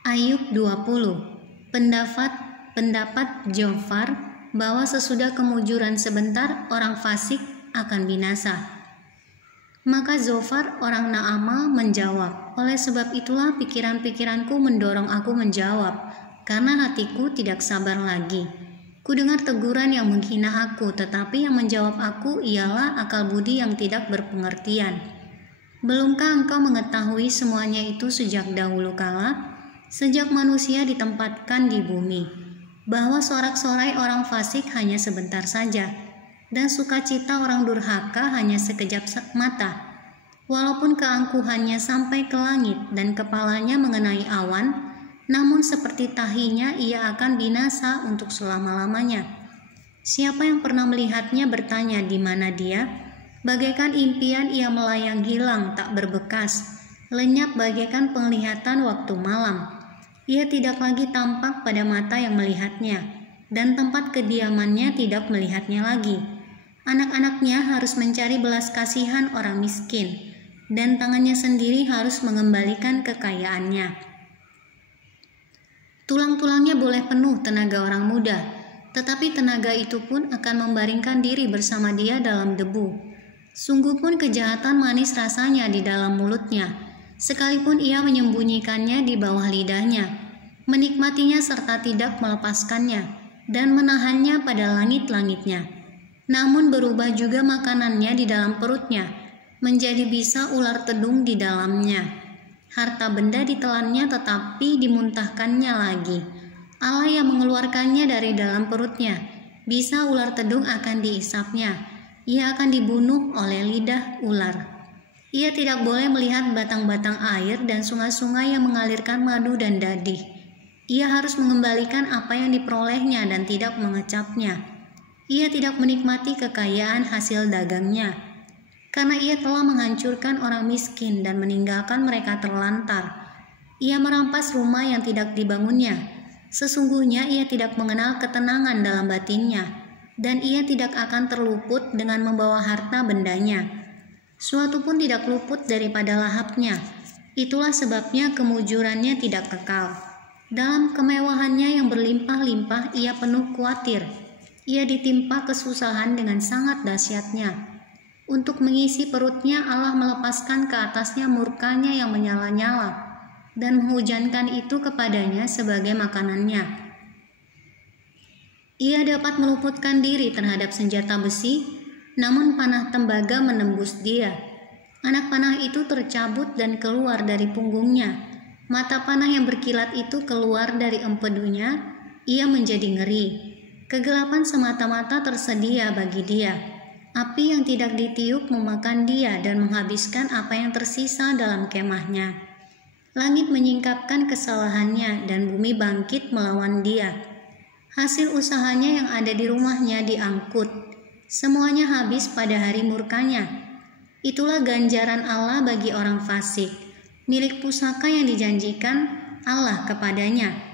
Ayub 20. Pendapat Jofar bahwa sesudah kemujuran sebentar orang fasik akan binasa. Maka Zofar orang Naama menjawab, oleh sebab itulah pikiran-pikiranku mendorong aku menjawab, karena hatiku tidak sabar lagi. Kudengar teguran yang menghina aku, tetapi yang menjawab aku ialah akal budi yang tidak berpengertian. Belumkah engkau mengetahui semuanya itu sejak dahulu kala, sejak manusia ditempatkan di bumi, bahwa sorak-sorai orang fasik hanya sebentar saja, dan sukacita orang durhaka hanya sekejap mata. Walaupun keangkuhannya sampai ke langit dan kepalanya mengenai awan, namun seperti tahinya ia akan binasa untuk selama-lamanya. Siapa yang pernah melihatnya bertanya di mana dia? Bagaikan impian ia melayang hilang tak berbekas, lenyap bagaikan penglihatan waktu malam. Ia tidak lagi tampak pada mata yang melihatnya, dan tempat kediamannya tidak melihatnya lagi. Anak-anaknya harus mencari belas kasihan orang miskin, dan tangannya sendiri harus mengembalikan kekayaannya. Tulang-tulangnya boleh penuh tenaga orang muda, tetapi tenaga itu pun akan membaringkan diri bersama dia dalam debu. Sungguh pun kejahatan manis rasanya di dalam mulutnya, sekalipun ia menyembunyikannya di bawah lidahnya, menikmatinya serta tidak melepaskannya, dan menahannya pada langit-langitnya. Namun berubah juga makanannya di dalam perutnya, menjadi bisa ular tedung di dalamnya. Harta benda ditelannya tetapi dimuntahkannya lagi. Allah yang mengeluarkannya dari dalam perutnya, bisa ular tedung akan diisapnya. Ia akan dibunuh oleh lidah ular. Ia tidak boleh melihat batang-batang air dan sungai-sungai yang mengalirkan madu dan dadih. Ia harus mengembalikan apa yang diperolehnya dan tidak mengecapnya. Ia tidak menikmati kekayaan hasil dagangnya, karena ia telah menghancurkan orang miskin dan meninggalkan mereka terlantar. Ia merampas rumah yang tidak dibangunnya. Sesungguhnya ia tidak mengenal ketenangan dalam batinnya, dan ia tidak akan terluput dengan membawa harta bendanya. Suatu pun tidak luput daripada lahapnya. Itulah sebabnya kemujurannya tidak kekal. Dalam kemewahannya yang berlimpah-limpah ia penuh khawatir. Ia ditimpa kesusahan dengan sangat dahsyatnya. Untuk mengisi perutnya Allah melepaskan ke atasnya murkanya yang menyala-nyala dan menghujankan itu kepadanya sebagai makanannya. Ia dapat meluputkan diri terhadap senjata besi, namun panah tembaga menembus dia. Anak panah itu tercabut dan keluar dari punggungnya. Mata panah yang berkilat itu keluar dari empedunya. Ia menjadi ngeri. Kegelapan semata-mata tersedia bagi dia. Api yang tidak ditiup memakan dia dan menghabiskan apa yang tersisa dalam kemahnya. Langit menyingkapkan kesalahannya dan bumi bangkit melawan dia. Hasil usahanya yang ada di rumahnya diangkut. Semuanya habis pada hari murkanya. Itulah ganjaran Allah bagi orang fasik, milik pusaka yang dijanjikan Allah kepadanya.